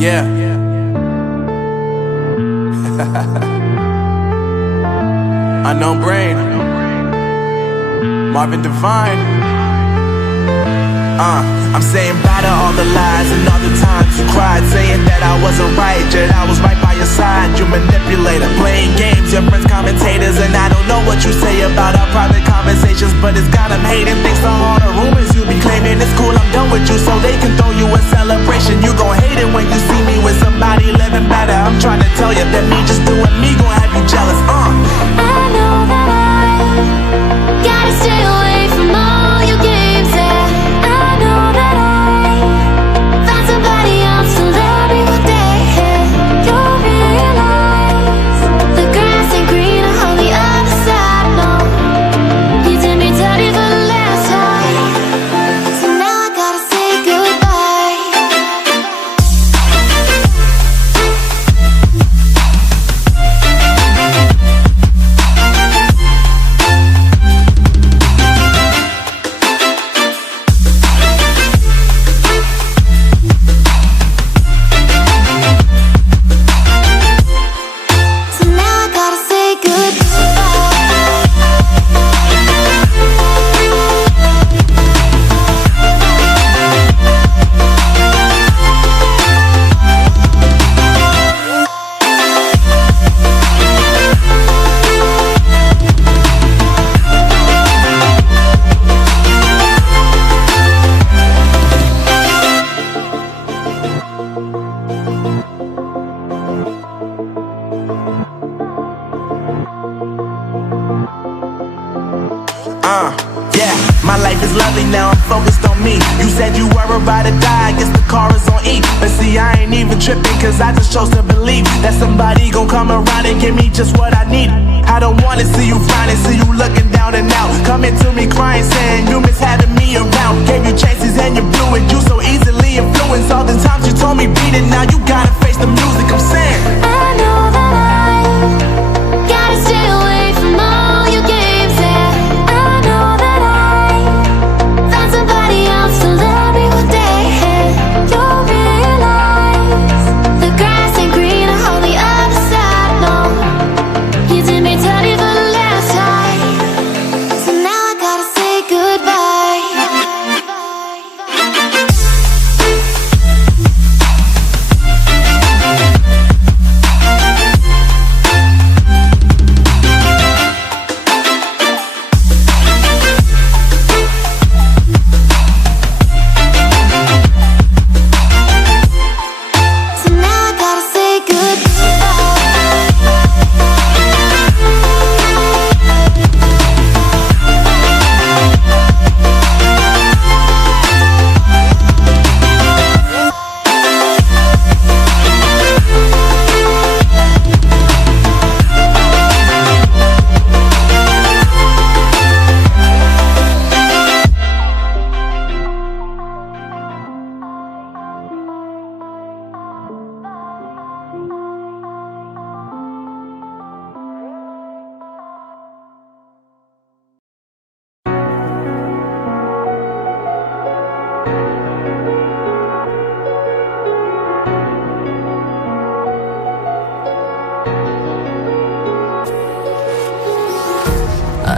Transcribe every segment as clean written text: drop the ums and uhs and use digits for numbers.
Yeah. Unknown Brain, Marvin Devine. I'm saying bye to all the lies and all the times you cried, saying that I wasn't right, yet I was right by your side. You manipulator, playing games, your friends commentators, and I don't know what you say about our private conversations, but it's got them hating. Thanks to all the rumors you be claiming. It's cool, I'm done with you, so they can throw you a celebration. You gon' hate it when you see me with somebody living better. I'm trying to tell you that me just doing me gon' have you jealous. I know that I gotta stay away from all your games. I know that I found somebody else to love me one day. You'll realize the grass ain't greener on the other side. No, you did me dirty for the last time, so now I gotta say goodbye. So now I gotta say Yeah, my life is lovely now, I'm focused on me. You said you were about to die, I guess the car is on E. But see, I ain't even tripping, cause I just chose to believe that somebody gon' come around and give me just what I need. I don't wanna see you frowning, see you looking down and out, coming to me crying, saying you miss having me around. Gave you chances and you blew it, you so easily influenced. All the times you told me beat it, now you gotta face the music. I'm saying I know that I gotta stay away from all your games. I know that I found somebody else to love me one day. You'll realize the grass ain't greener on the other side. No, you did me dirty for the last time, so now I gotta say goodbye. So now I gotta say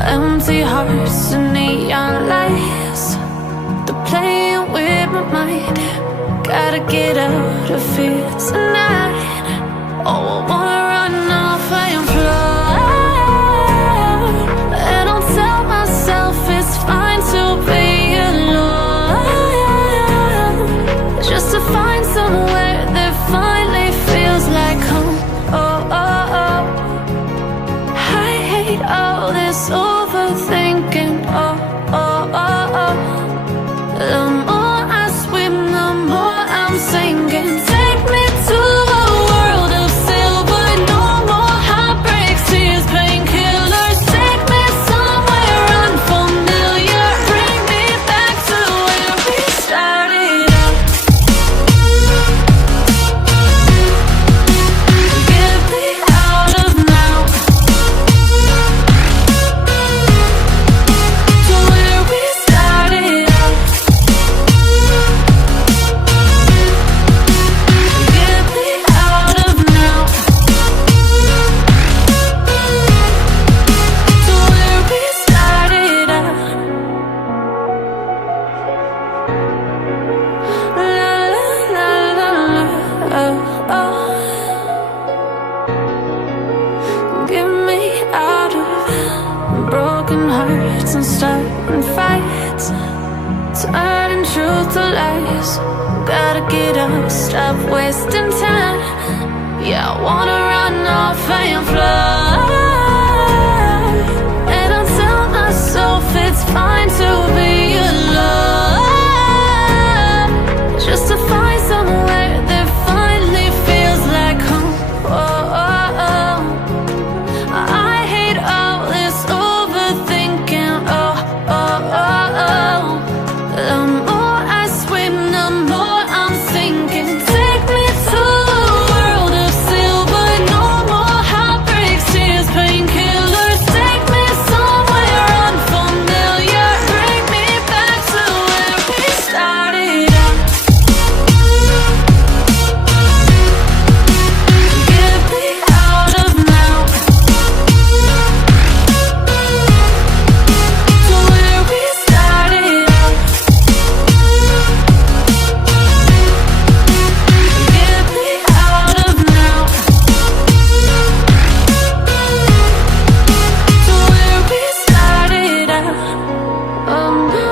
empty hearts and neon lights, they're playing with my mind. Gotta get out of here tonight. Oh, I wanna run off and fly, and I'll tell myself it's fine to be alone, just to find somewhere that finally feels like home. Oh, oh, oh. I hate all this overthinking. Oh, oh, oh, oh. The more I swim, the more I'm sinking. Take me to a world of silver, no more heartbreaks, tears, painkillers. Take me somewhere unfamiliar, bring me back to where we started out. Get me out of now, to where we started out. us. Gotta get up, stop wasting time. Yeah, I wanna run off and fly. And I'll tell myself it's fine to be alone, just to find somewhere that finally feels like home. Oh, oh, oh. I hate all this overthinking. Oh, oh, oh, oh. The more I swim, the more I'm sinking. Take me to a world of silver. No more heartbreaks, tears, painkillers. Take me somewhere unfamiliar. Bring me back to where we started out. Get me out of now, to where we started out. Get me out of now, to where we started out. Oh no,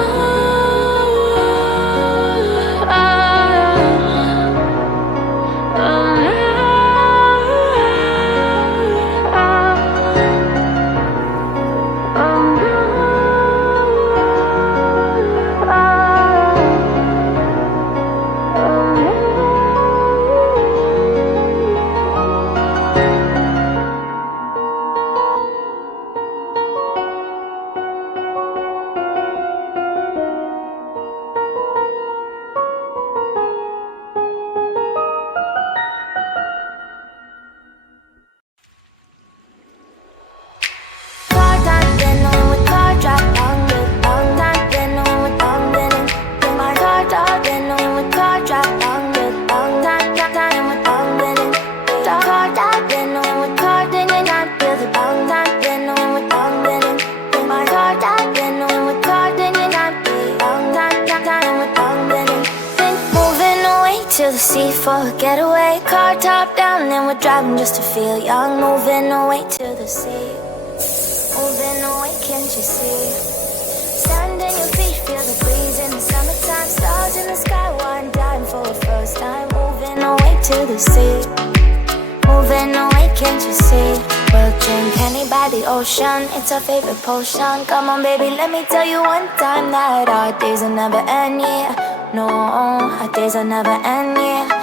to the sea for a getaway. Car top down and we're driving just to feel young. Moving away to the sea. Moving away, can't you see? Sand in your feet, feel the breeze in the summertime. Stars in the sky, one dime for the first time. Moving away to the sea. Moving away, can't you see? We'll drink honey by the ocean, it's our favorite potion. Come on baby, let me tell you one time that our days will never end, yeah. No, our days will never end, yeah.